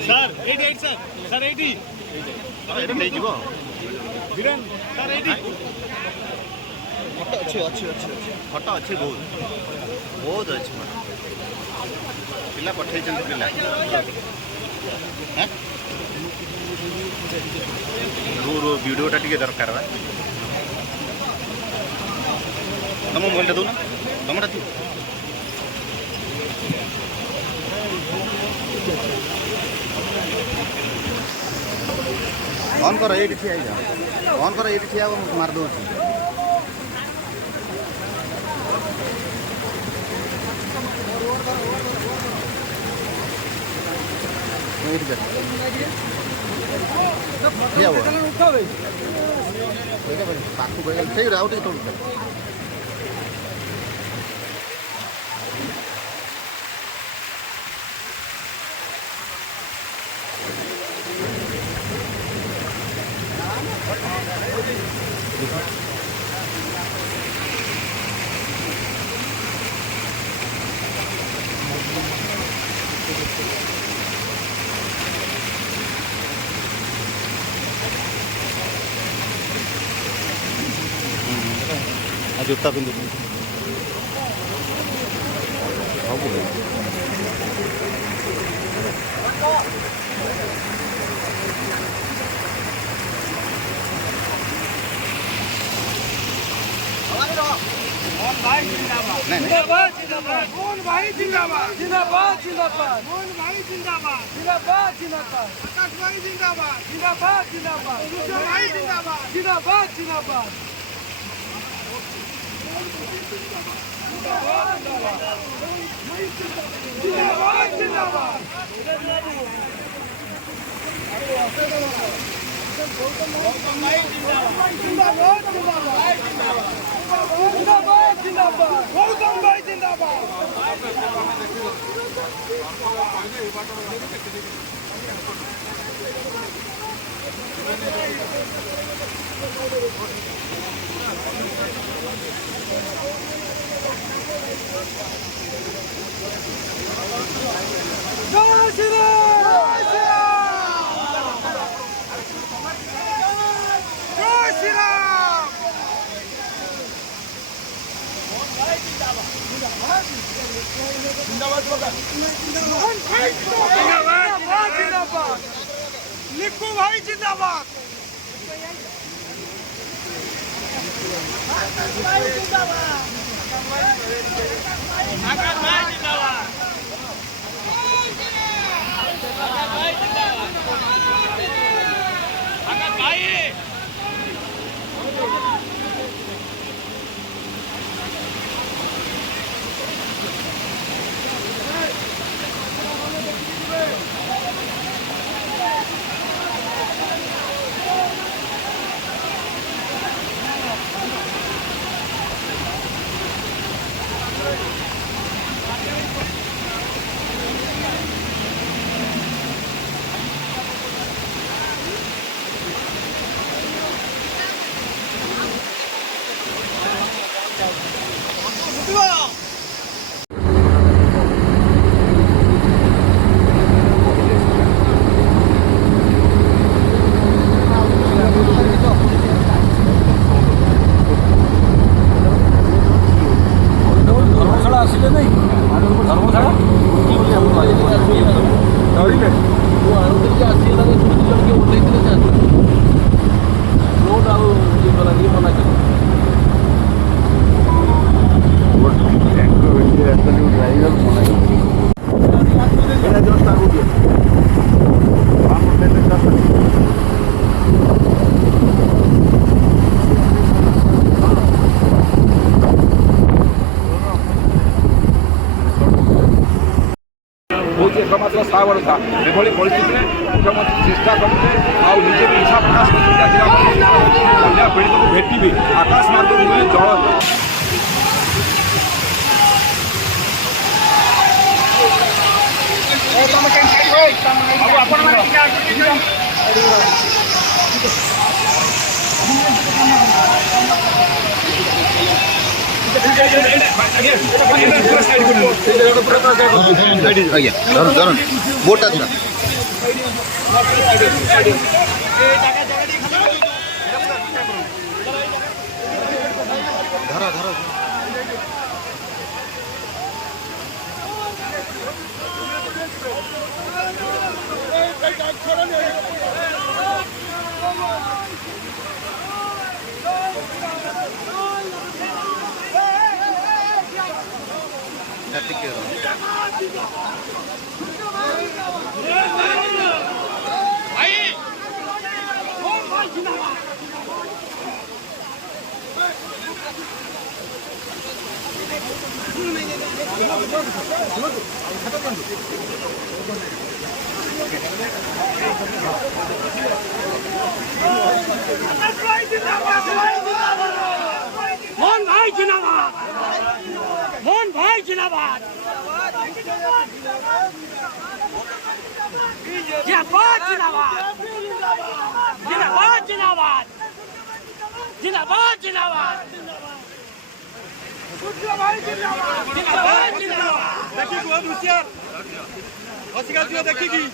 Sir 88 sir sir 80 এটা নেই জীব বিরেন सर 80 ফটো ଅଛି ଅଛି ଅଛି ଫଟୋ ଅଛି ବହୁତ ବହୁତ ଅଛି ପିଲା ପଠେଇଛନ୍ତି ପିଲା ରୁ ଭିଡ଼ିଓଟା ଟିକେ ଦରକାର ବା ତମ ମୋବାଇଲଟା ଦେଉନ ତମଟା ଥିବ ऑन करो ये ठिया ऑन करो ये ठिया मार दो जूता पिंधु भाई जिंदाबाद जिंदाबाद जिंदाबाद मोहन भाई जिंदाबाद जिंदाबाद जिंदाबाद मोहन भाई जिंदाबाद जिंदाबाद जिंदाबाद आकाश भाई जिंदाबाद जिंदाबाद जिंदाबाद मुझे भाई जिंदाबाद जिंदाबाद जिंदाबाद जिंदाबाद जिंदाबाद जिंदाबाद जिंदाबाद गौतम भाई जिंदाबाद जय श्री राम जय श्री राम जिंदाबाद जिंदाबाद लिखू भाई जिंदाबाद आकाश भाई जिंदाबाद आकाश भाई जिंदाबाद आकाश भाई एकमात्र सावरता एभली परिस्थिति में मुख्यमंत्री चेष्टा करते निजे भी इच्छा प्रकाश करते पीड़ित को भेटे आकाश मार्ग जल ଆଜ୍ଞା ଧରନ୍ତୁ ଧରନ୍ତୁ ବୋଟଟା ଧର ଧର ଧର ଟିକେ मोहन भाई जिंदाबाद, मोहन भाई जिंदाबाद, जिंदाबाद जिंदाबाद, जिंदाबाद जिंदाबाद, जिंदाबाद जिंदाबाद, जिंदाबाद जिंदाबाद। देखिए बहुत होशियार हसीगा दिया देखिए